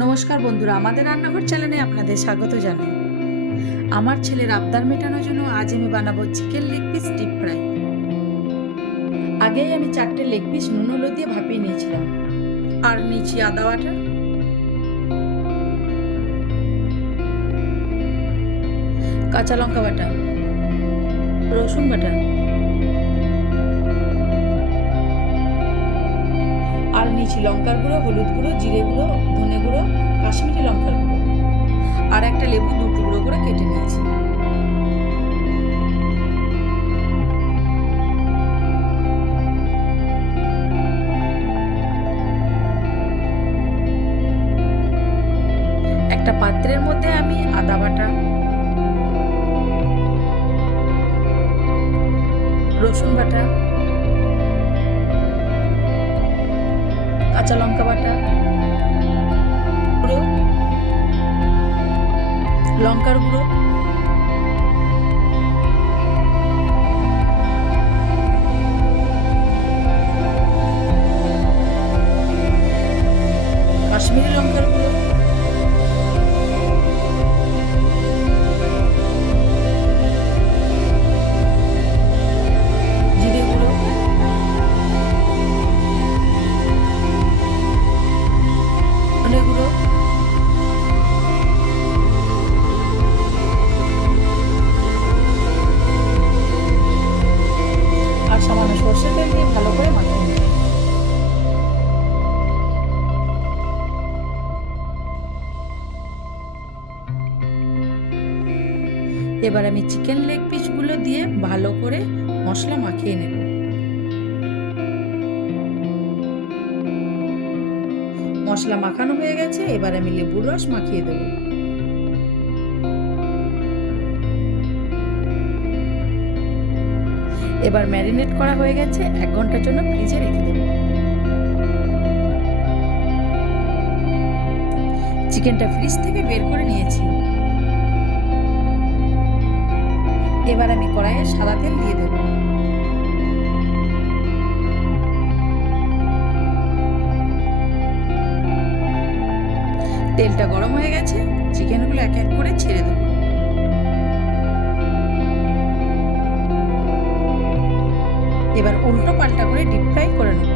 নমস্কার বন্ধুরা, আমাদের রান্নাঘর চ্যানেলে আপনাদের স্বাগত জানাই। আমার ছেলের আবদার মেটানোর জন্য আজ আমি বানাবো chicken leg piece deep fry. আগেই আমি 4টে লেগ পিস নুন হলুদ দিয়ে ভাপিয়ে নিয়েছিলাম। আর নিয়েছি আদা বাটা, কাঁচা লঙ্কা বাটা, রসুন বাটা, আর নিয়েছি লঙ্কার গুঁড়ো, হলুদ গুঁড়ো, জিরে গুঁড়ো, ধনে গুঁড়ো, কাশ্মীরি লঙ্কার গুঁড়ো, আর একটা লেবু 2 টুকরো করে কেটে নিয়েছি। একটা পাত্রের মধ্যে আমি আদা বাটা, রসুন বাটা, কাঁচা লঙ্কা বাটা, গুঁড়ো, লঙ্কার গুঁড়ো, কাশ্মীরি লঙ্কার গুঁড়ো, জিরে গুঁড়ো, ধনে গুঁড়ো, আর সামান্য সর্ষের তেল দিয়ে ভালো করে মাখিয়ে নেব। এবার আমি চিকেন লেগ পিসগুলো দিয়ে ভালো করে মশলা মাখিয়ে নেব। মশলা মাখানো হয়ে গেছে, এবার আমি লেবুর রস মাখিয়ে দেব। এবার ম্যারিনেট করা হয়ে গেছে, 1 ঘন্টার জন্য ফ্রিজে রেখে দেব। চিকেনটা ফ্রিজ থেকে বের করে নিয়েছি। এবার আমি কড়াইয়ে সাদা তেল দিয়ে দেব। তেলটা গরম হয়ে গেছে, চিকেনগুলো এক এক করে ছেড়ে দেব। এবার উল্টো পাল্টা করে ডিপ ফ্রাই করে নেব।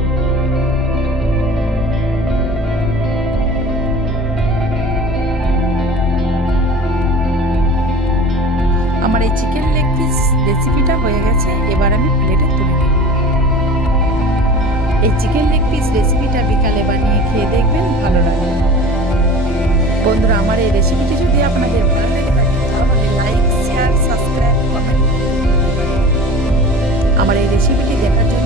আমার এই চিকেন লেগ পিস রেসিপিটা হয়ে গেছে, এবার আমি প্লেটে তুলে নেব। এই চিকেন লেগ পিস রেসিপিটা বিকালে বানিয়ে খেয়ে দেখবেন, ভালো লাগবে। বন্ধুরা, আমার এই রেসিপিটি যদি আপনাদের ভালো লেগে থাকে তাহলে লাইক, শেয়ার, সাবস্ক্রাইব, কমেন্ট। আমার এই রেসিপিটি দেখার জন্য